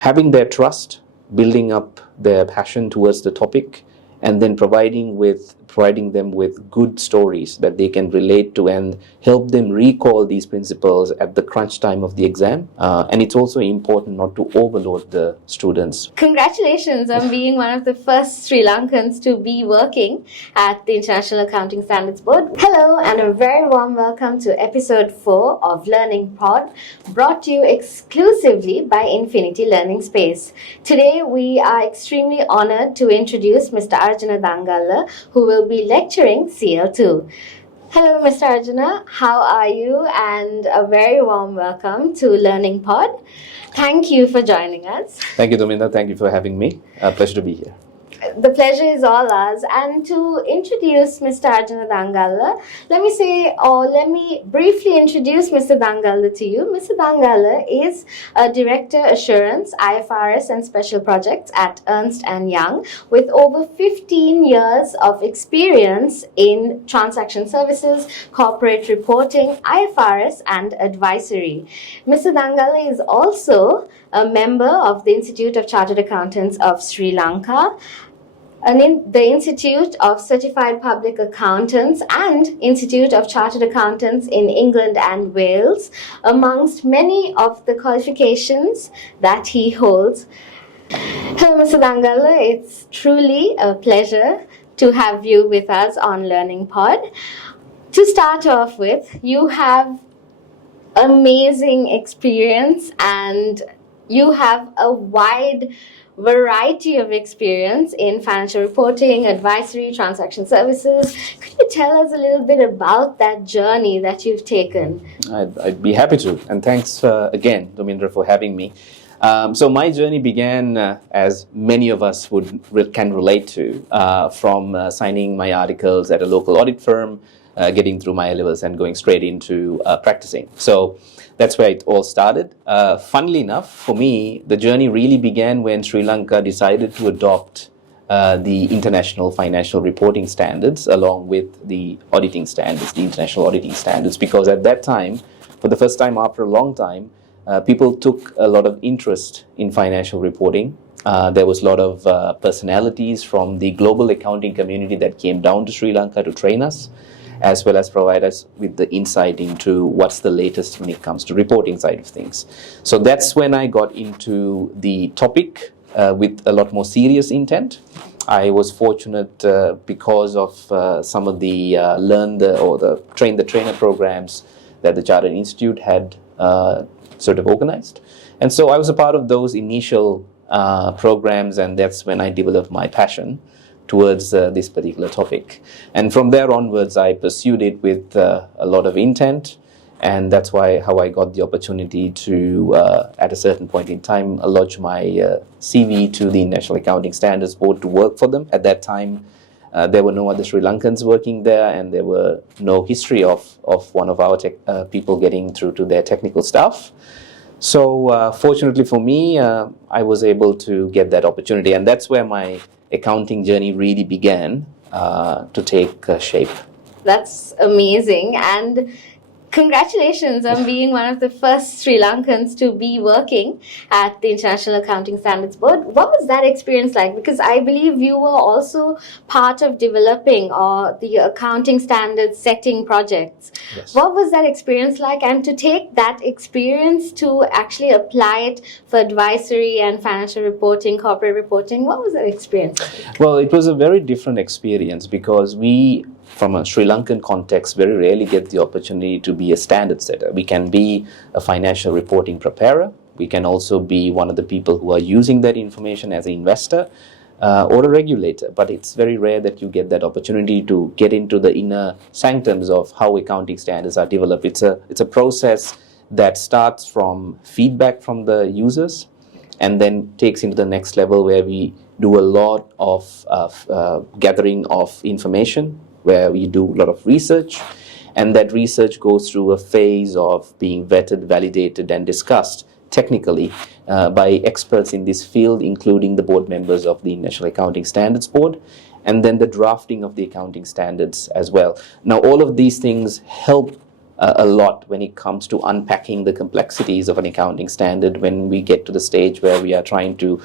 having their trust, building up their passion towards the topic, and then providing them with good stories that they can relate to and help them recall these principles at the crunch time of the exam. And it's also important not to overload the students. Congratulations on being one of the first Sri Lankans to be working at the International Accounting Standards Board. Hello, and a very warm welcome to episode 4 of Learning Pod, brought to you exclusively by Infinity Learning Space. Today, we are extremely honored to introduce Mr. Arjun Dangala, who will be lecturing CL2. Hello, Mr. Arjuna. How are you? And a very warm welcome to Learning Pod. Thank you for joining us. Thank you, Dominda. Thank you for having me. A pleasure to be here. The pleasure is all ours. And to introduce Mr. Arjun Dangala, let me briefly introduce Mr. Dangala to you. Mr. Dangala is a Director Assurance, IFRS and Special Projects at Ernst & Young with over 15 years of experience in transaction services, corporate reporting, IFRS and advisory. Mr. Dangala is also a member of the Institute of Chartered Accountants of Sri Lanka, and in the Institute of Certified Public Accountants and Institute of Chartered Accountants in England and Wales, amongst many of the qualifications that he holds. Hello, Mr. Dangala. It's truly a pleasure to have you with us on Learning Pod. To start off with, you have amazing experience and you have a wide variety of experience in financial reporting, advisory, transaction services. Could you tell us a little bit about that journey that you've taken? I'd be happy to. And thanks again, Domindra, for having me. So my journey began, as many of us can relate to, from signing my articles at a local audit firm, getting through my A-levels and going straight into practicing. So that's where it all started. Funnily enough, for me, the journey really began when Sri Lanka decided to adopt the international financial reporting standards along with the auditing standards, the international auditing standards, because at that time, for the first time after a long time, people took a lot of interest in financial reporting. There was a lot of personalities from the global accounting community that came down to Sri Lanka to train us, as well as provide us with the insight into what's the latest when it comes to reporting side of things. So that's when I got into the topic with a lot more serious intent. I was fortunate because of some of the train the trainer programs that the Chartered Institute had sort of organized. And so I was a part of those initial programs, and that's when I developed my passion towards this particular topic. And from there onwards, I pursued it with a lot of intent, and that's how I got the opportunity to, at a certain point in time, lodge my CV to the National Accounting Standards Board to work for them. At that time, there were no other Sri Lankans working there, and there were no history of one of our people getting through to their technical staff. So fortunately for me, I was able to get that opportunity, and that's where my accounting journey really began to take shape. That's amazing, and congratulations on being one of the first Sri Lankans to be working at the International Accounting Standards Board. What was that experience like? Because I believe you were also part of developing the accounting standards setting projects. Yes. What was that experience like? And to take that experience to actually apply it for advisory and financial reporting, corporate reporting, what was that experience like? Well, it was a very different experience because we, from a Sri Lankan context, very rarely get the opportunity to be a standard setter. We can be a financial reporting preparer. We can also be one of the people who are using that information as an investor or a regulator. But it's very rare that you get that opportunity to get into the inner sanctums of how accounting standards are developed. It's a process that starts from feedback from the users and then takes into the next level where we do a lot of gathering of information, where we do a lot of research, and that research goes through a phase of being vetted, validated, and discussed technically by experts in this field, including the board members of the National Accounting Standards Board, and then the drafting of the accounting standards as well. Now, all of these things help a lot when it comes to unpacking the complexities of an accounting standard when we get to the stage where we are trying to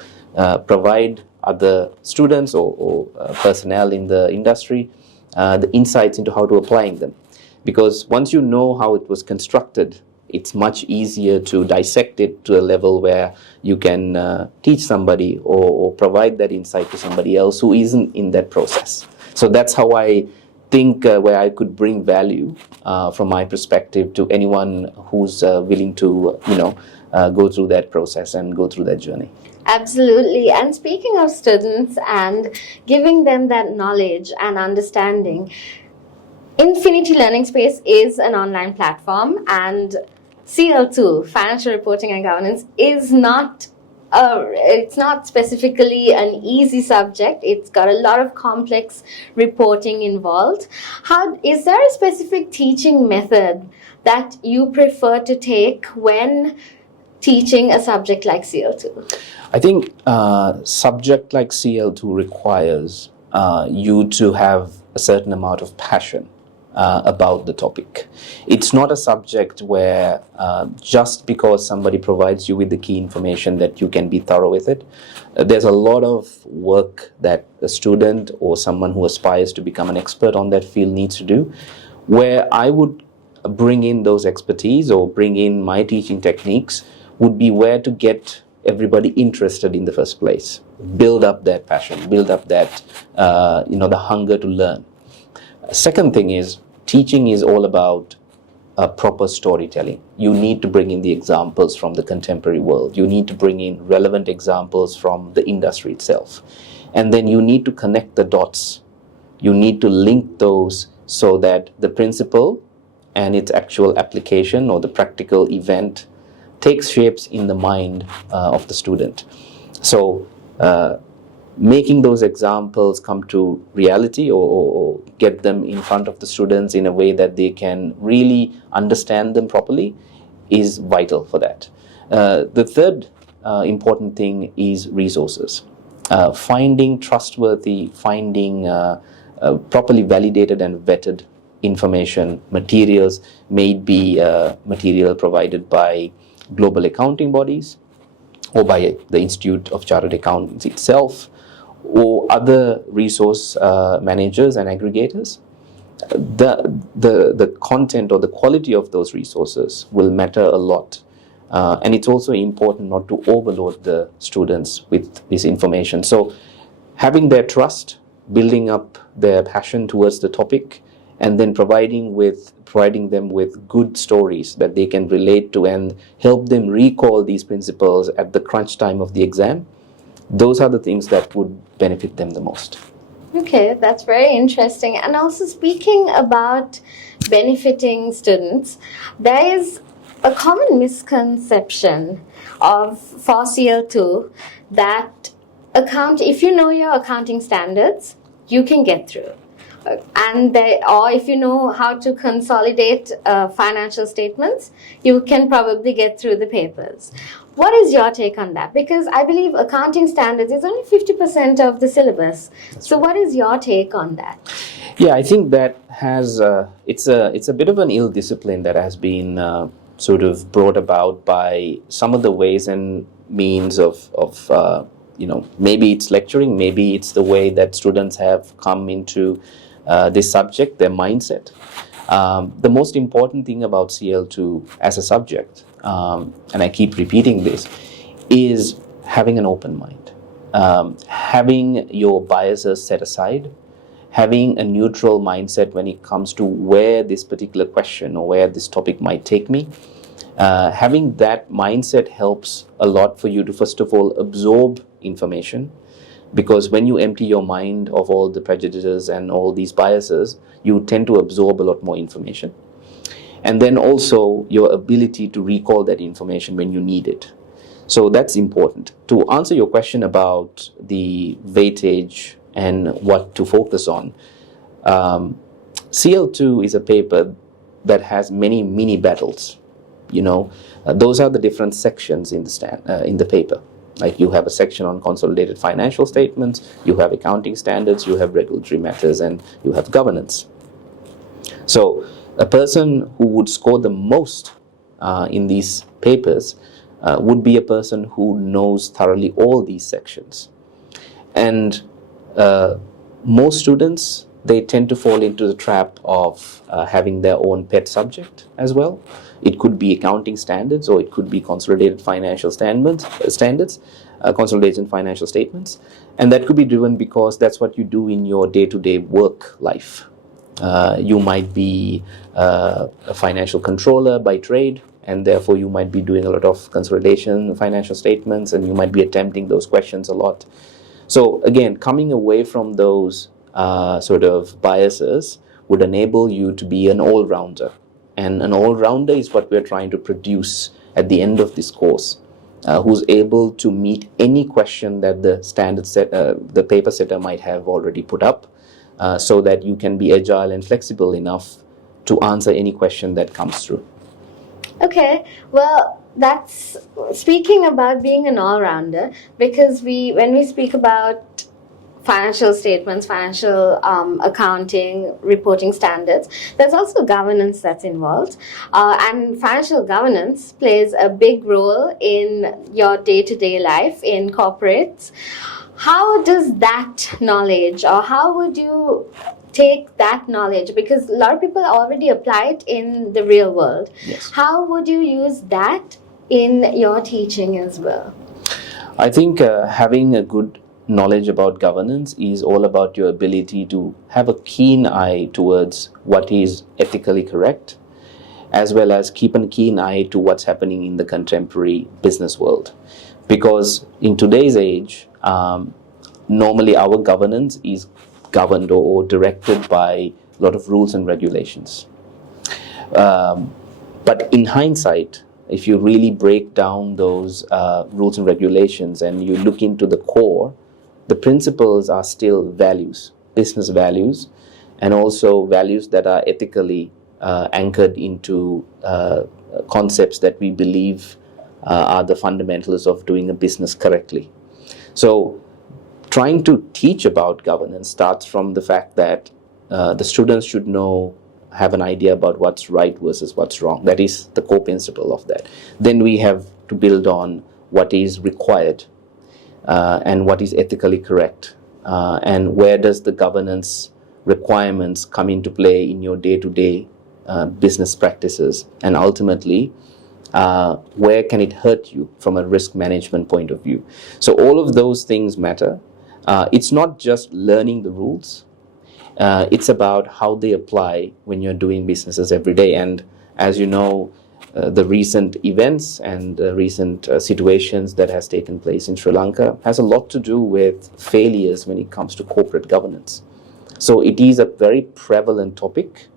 provide other students or personnel in the industry the insights into how to applying them. Because once you know how it was constructed, it's much easier to dissect it to a level where you can teach somebody or provide that insight to somebody else who isn't in that process. So that's how I think where I could bring value from my perspective to anyone who's willing to, go through that process and go through that journey. Absolutely. And speaking of students and giving them that knowledge and understanding, Infinity Learning Space is an online platform, and CL2, Financial Reporting and Governance, is not it's not specifically an easy subject. It's got a lot of complex reporting involved. Is there a specific teaching method that you prefer to take when teaching a subject like CL2? I think subject like CL2 requires you to have a certain amount of passion about the topic. It's not a subject where just because somebody provides you with the key information that you can be thorough with it. There's a lot of work that a student or someone who aspires to become an expert on that field needs to do, where I would bring in those expertise or bring in my teaching techniques would be where to get everybody interested in the first place. Build up that passion, build up that, the hunger to learn. Second thing is, teaching is all about proper storytelling. You need to bring in the examples from the contemporary world. You need to bring in relevant examples from the industry itself. And then you need to connect the dots. You need to link those so that the principle and its actual application or the practical event takes shapes in the mind of the student. So making those examples come to reality or get them in front of the students in a way that they can really understand them properly is vital for that. The third important thing is resources. Finding trustworthy, finding properly validated and vetted information, materials, may it be material provided by global accounting bodies or by the Institute of Chartered Accountants itself, or other resource managers and aggregators. The content or the quality of those resources will matter a lot. And it's also important not to overload the students with this information. So having their trust, building up their passion towards the topic, and then providing them with good stories that they can relate to and help them recall these principles at the crunch time of the exam. Those are the things that would benefit them the most. Okay, that's very interesting. And also, speaking about benefiting students, there is a common misconception for CL2 that if you know your accounting standards, you can get through. Or if you know how to consolidate financial statements, you can probably get through the papers. What is your take on that? Because I believe accounting standards is only 50% of the syllabus. So what is your take on that? Yeah, I think that it's a bit of an ill discipline that has been sort of brought about by some of the ways and means of maybe it's lecturing, maybe it's the way that students have come into this subject, their mindset. The most important thing about CL2 as a subject, and I keep repeating this, is having an open mind, having your biases set aside, having a neutral mindset when it comes to where this particular question or where this topic might take me. Having that mindset helps a lot for you to, first of all, absorb information, because when you empty your mind of all the prejudices and all these biases, you tend to absorb a lot more information. And then also your ability to recall that information when you need it. So that's important. To answer your question about the weightage and what to focus on, CL2 is a paper that has many mini battles. Those are the different sections in the paper. Like, you have a section on consolidated financial statements, you have accounting standards, you have regulatory matters, and you have governance. So A person who would score the most in these papers would be a person who knows thoroughly all these sections. And most students, they tend to fall into the trap of having their own pet subject as well. It could be accounting standards, or it could be consolidated financial consolidated financial statements. And that could be driven because that's what you do in your day-to-day work life. You might be a financial controller by trade, and therefore you might be doing a lot of consolidation financial statements, and you might be attempting those questions a lot. So again, coming away from those sort of biases would enable you to be an all-rounder. And an all-rounder is what we're trying to produce at the end of this course, who's able to meet any question that the paper setter might have already put up, so that you can be agile and flexible enough to answer any question that comes through. Okay, well, that's speaking about being an all-rounder, because when we speak about financial statements, financial accounting, reporting standards, there's also governance that's involved. And financial governance plays a big role in your day-to-day life in corporates. How does that knowledge, or how would you take that knowledge, because a lot of people already apply it in the real world. Yes. How would you use that in your teaching as well? I think having a good knowledge about governance is all about your ability to have a keen eye towards what is ethically correct, as well as keep a keen eye to what's happening in the contemporary business world. Because in today's age, normally our governance is governed or directed by a lot of rules and regulations. But in hindsight, if you really break down those rules and regulations and you look into the core, the principles are still values, business values, and also values that are ethically anchored into concepts that we believe are the fundamentals of doing a business correctly. So trying to teach about governance starts from the fact that the students should have an idea about what's right versus what's wrong. That is the core principle of that. Then we have to build on what is required and what is ethically correct, and where does the governance requirements come into play in your day-to-day business practices, and ultimately where can it hurt you from a risk management point of view. So all of those things matter. It's not just learning the rules, it's about how they apply when you're doing businesses every day. And as you know, the recent events and the recent situations that has taken place in Sri Lanka has a lot to do with failures when it comes to corporate governance. So it is a very prevalent topic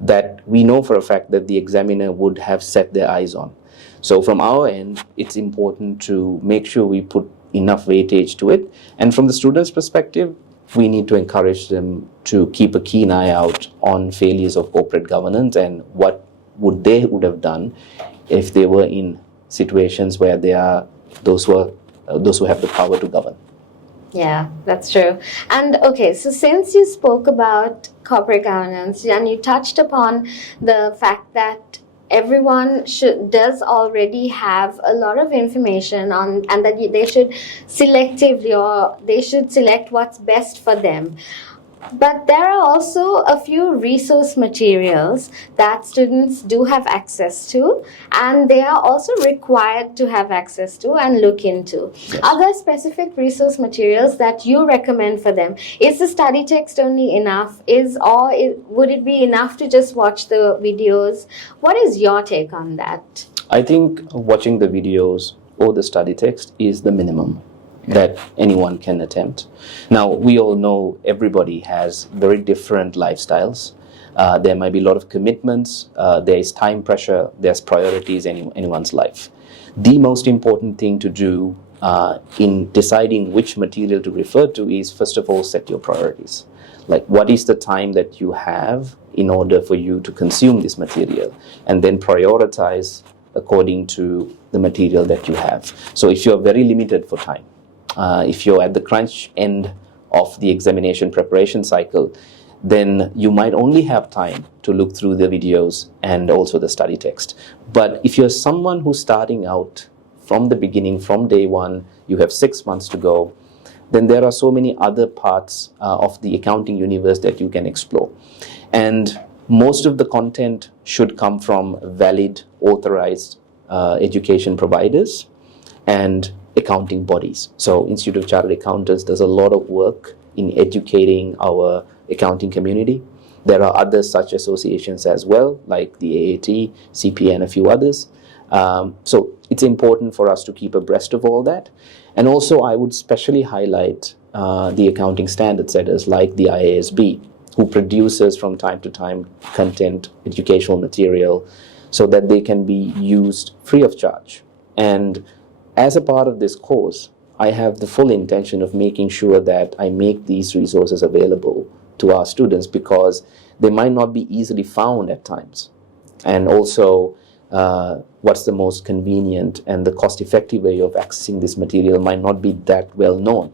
that we know for a fact that the examiner would have set their eyes on. So from our end, it's important to make sure we put enough weightage to it. And from the students' perspective, we need to encourage them to keep a keen eye out on failures of corporate governance and what they would have done if they were in situations where they are those who have the power to govern. Yeah, that's true. And okay, so since you spoke about corporate governance and you touched upon the fact that everyone does already have a lot of information on, and that they should select what's best for them. But there are also a few resource materials that students do have access to, and they are also required to have access to and look into. Yes. Are there specific resource materials that you recommend for them? Is the study text only enough? Would it be enough to just watch the videos? What is your take on that? I think watching the videos or the study text is the minimum that anyone can attempt. Now, we all know everybody has very different lifestyles. There might be a lot of commitments, there is time pressure, there's priorities in anyone's life. The most important thing to do in deciding which material to refer to is, first of all, set your priorities. Like, what is the time that you have in order for you to consume this material, and then prioritize according to the material that you have. So if you're very limited for time, if you're at the crunch end of the examination preparation cycle, then you might only have time to look through the videos and also the study text. But if you're someone who's starting out from the beginning, from day one, you have 6 months to go, then there are so many other parts of the accounting universe that you can explore. And most of the content should come from valid, authorized education providers and accounting bodies. So Institute of Chartered Accountants does a lot of work in educating our accounting community. There are other such associations as well, like the AAT, CPA, and a few others. So it's important for us to keep abreast of all that. And also I would specially highlight the accounting standard setters like the IASB, who produces from time to time content, educational material, so that they can be used free of charge. And as a part of this course, I have the full intention of making sure that I make these resources available to our students, because they might not be easily found at times. And also, what's the most convenient and the cost-effective way of accessing this material might not be that well known.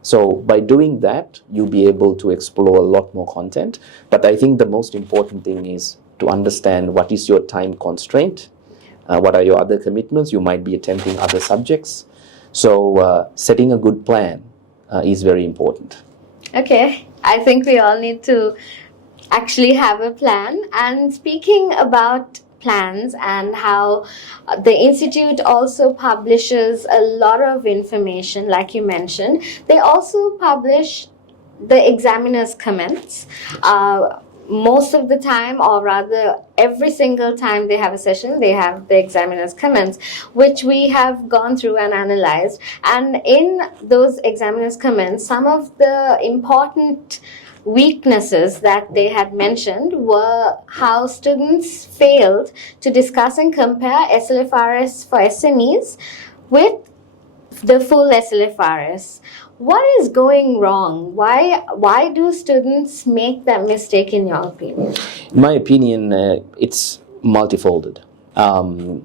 So by doing that, you'll be able to explore a lot more content. But I think the most important thing is to understand what is your time constraint, what are your other commitments. You might be attempting other subjects. So setting a good plan is very important. Okay, I think we all need to actually have a plan. And speaking about plans and how the institute also publishes a lot of information, like you mentioned, they also publish the examiner's comments. Most of the time, or rather every single time they have a session, they have the examiner's comments, which we have gone through and analyzed. And in those examiner's comments, some of the important weaknesses that they had mentioned were how students failed to discuss and compare SLFRS for SMEs with the full SLFRS. What is going wrong? Why do students make that mistake, in your opinion? In my opinion, it's multifolded. One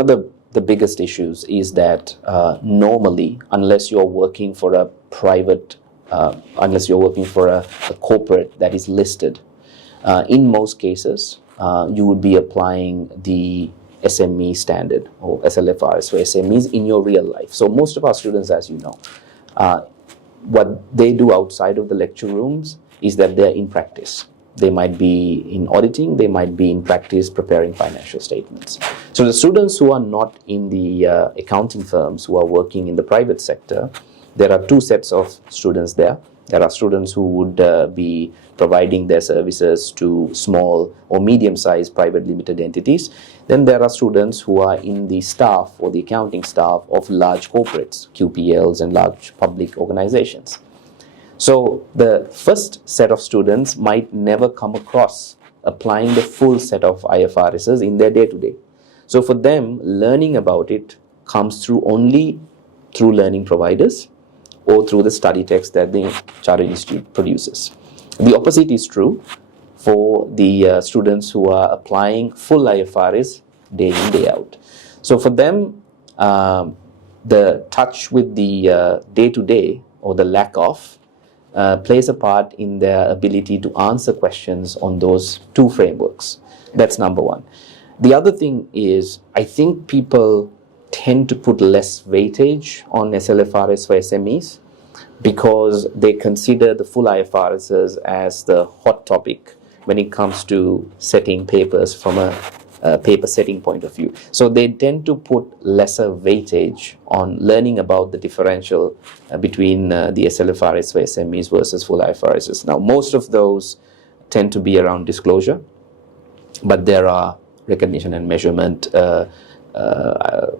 of the biggest issues is that normally, unless you're working for a private, unless you're working for a corporate that is listed, in most cases, you would be applying the SME standard or SLFRS for SMEs in your real life. So most of our students, as you know, what they do outside of the lecture rooms is that they're in practice. They might be in auditing, they might be in practice preparing financial statements. So the students who are not in the accounting firms, who are working in the private sector, there are two sets of students there. There are students who would be providing their services to small or medium-sized private limited entities. Then there are students who are in the staff or the accounting staff of large corporates, QPLs, and large public organizations. So the first set of students might never come across applying the full set of IFRSs in their day-to-day. So for them, learning about it comes through only through learning providers or through the study text that the Chartered Institute produces. The opposite is true for the students who are applying full IFRS day in, day out. So for them, the touch with the day-to-day or the lack of plays a part in their ability to answer questions on those two frameworks. That's number one. The other thing is, I think people tend to put less weightage on SLFRS for SMEs because they consider the full IFRSs as the hot topic when it comes to setting papers from a paper setting point of view. So they tend to put lesser weightage on learning about the differential between the SLFRS for SMEs versus full IFRSs. Now, most of those tend to be around disclosure, but there are recognition and measurement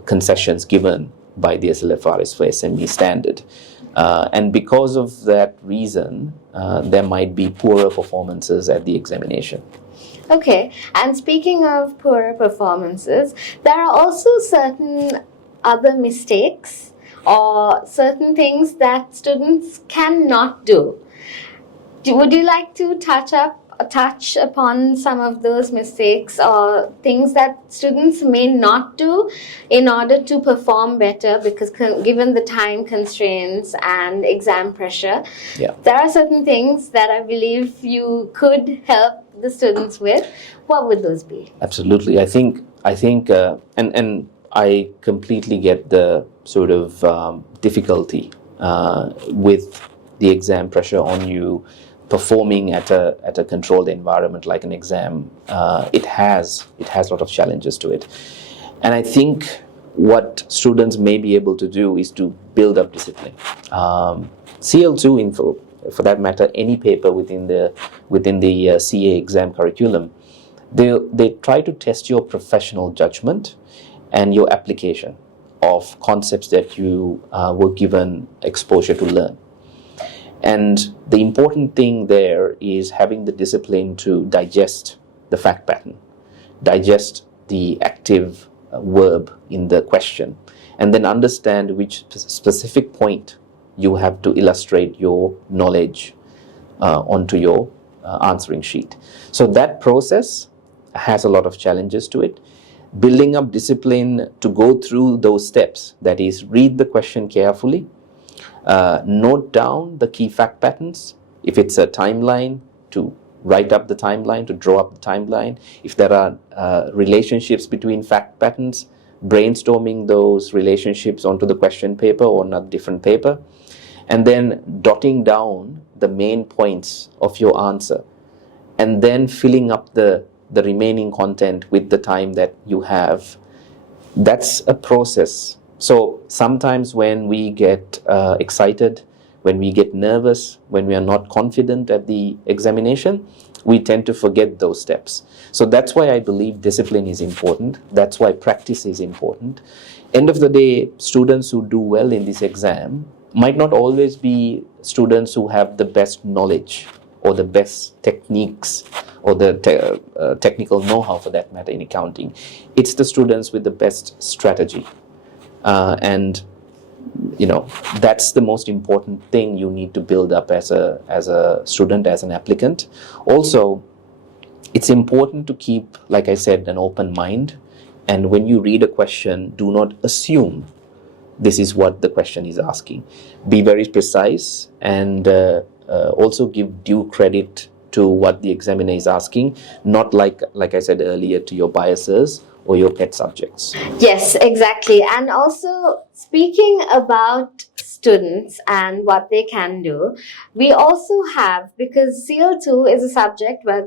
concessions given by the SLFRS for SME standard. And because of that reason, there might be poorer performances at the examination. Okay, and speaking of poorer performances, there are also certain other mistakes or certain things that students cannot do. Would you like to touch up touch upon some of those mistakes or things that students may not do in order to perform better, because given the time constraints and exam pressure, Yeah. there are certain things that I believe you could help the students with. What would those be? Absolutely. I think, and I completely get the sort of difficulty with the exam pressure on you performing at a controlled environment like an exam. It has a lot of challenges to it, and I think what students may be able to do is to build up discipline. CL2 info, for that matter, any paper within the CA exam curriculum, they try to test your professional judgment and your application of concepts that you were given exposure to learn. And the important thing there is having the discipline to digest the fact pattern, digest the active verb in the question, and then understand which specific point you have to illustrate your knowledge onto your answering sheet. So that process has a lot of challenges to it. Building up discipline to go through those steps, that is, read the question carefully, note down the key fact patterns. If it's a timeline, to write up the timeline, to draw up the timeline. If there are relationships between fact patterns, brainstorming those relationships onto the question paper or on a different paper, and then dotting down the main points of your answer, and then filling up the remaining content with the time that you have. That's a process. So sometimes when we get excited, when we get nervous, when we are not confident at the examination, we tend to forget those steps. So that's why I believe discipline is important. That's why practice is important. End of the day, students who do well in this exam might not always be students who have the best knowledge or the best techniques or the technical know-how, for that matter, in accounting. It's the students with the best strategy. And that's the most important thing you need to build up as a student, as an applicant. Also, it's important to keep, like I said, an open mind. And when you read a question, do not assume this is what the question is asking. Be very precise, and also give due credit to what the examiner is asking, not like I said earlier, to your biases or your pet subjects. Yes, exactly. And also, speaking about students and what they can do, we also have, because CL2 is a subject where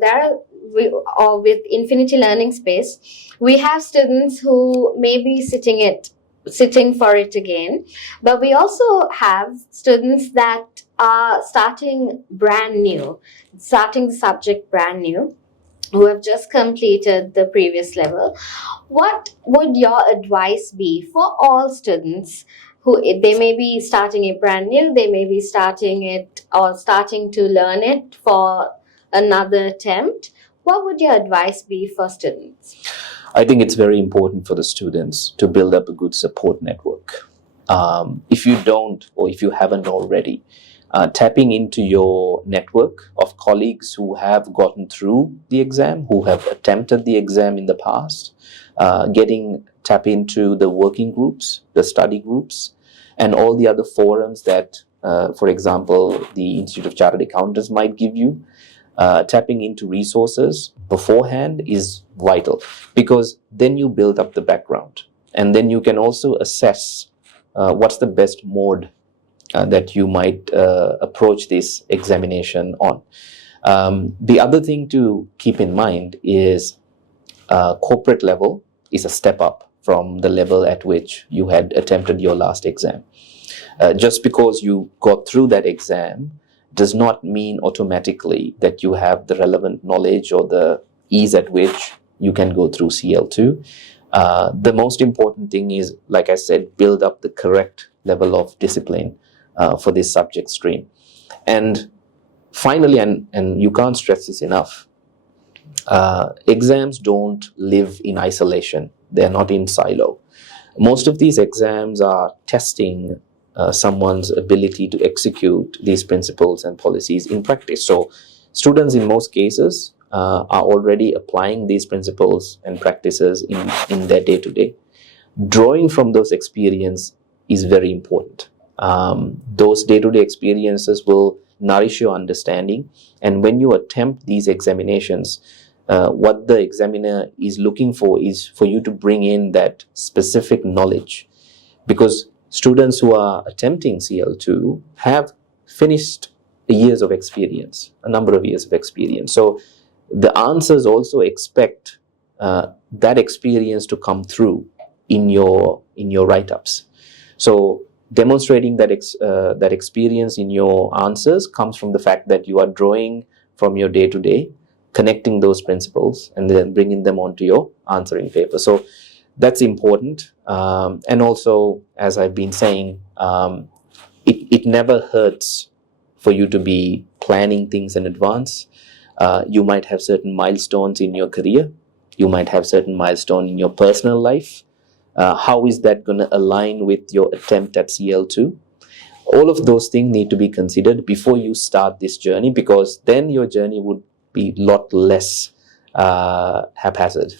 or with Infinity Learning Space, we have students who may be sitting for it again, but we also have students that are starting the subject brand new, who have just completed the previous level. What would your advice be for all students who, they may be starting it brand new, they may be starting it or starting to learn it for another attempt? What would your advice be for students? I think it's very important for the students to build up a good support network. If you don't, or if you haven't already, tapping into your network of colleagues who have gotten through the exam, who have attempted the exam in the past, tap into the working groups, the study groups, and all the other forums that, for example, the Institute of Chartered Accountants might give you. Tapping into resources beforehand is vital, because then you build up the background, and then you can also assess what's the best mode that you might approach this examination on. The other thing to keep in mind is corporate level is a step up from the level at which you had attempted your last exam. Just because you got through that exam does not mean automatically that you have the relevant knowledge or the ease at which you can go through CL2. The most important thing is, like I said, build up the correct level of discipline for this subject stream. And finally, and you can't stress this enough, exams don't live in isolation. They're not in silo. Most of these exams are testing someone's ability to execute these principles and policies in practice. So Students in most cases are already applying these principles and practices in their day-to-day. Drawing from those experiences is very important. Those day-to-day experiences will nourish your understanding, and when you attempt these examinations, what the examiner is looking for is for you to bring in that specific knowledge, because students who are attempting CL2 have finished years of experience, a number of years of experience. So the answers also expect that experience to come through in your write-ups. So demonstrating that that experience in your answers comes from the fact that you are drawing from your day-to-day, connecting those principles, and then bringing them onto your answering paper. So that's important. And also, as I've been saying, it never hurts for you to be planning things in advance. You might have certain milestones in your career. You might have certain milestone in your personal life. How is that going to align with your attempt at CL2? All of those things need to be considered before you start this journey, because then your journey would be a lot less haphazard.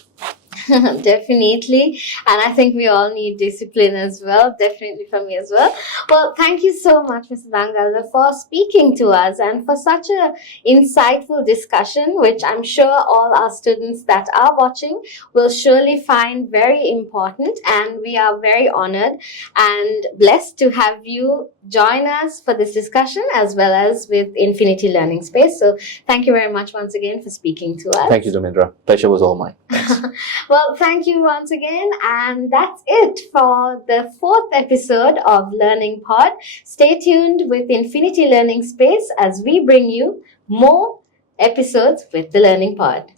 Definitely. And I think we all need discipline as well. Definitely for me as well. Well, thank you so much, Mr. Dangala, for speaking to us and for such a insightful discussion, which I'm sure all our students that are watching will surely find very important. And we are very honored and blessed to have you join us for this discussion, as well as with Infinity Learning Space. So thank you very much once again for speaking to us. Thank you, Dhamendra. Pleasure was all mine. Thanks. Well, thank you once again. And that's it for the 4th episode of Learning Pod. Stay tuned with Infinity Learning Space as we bring you more episodes with the Learning Pod.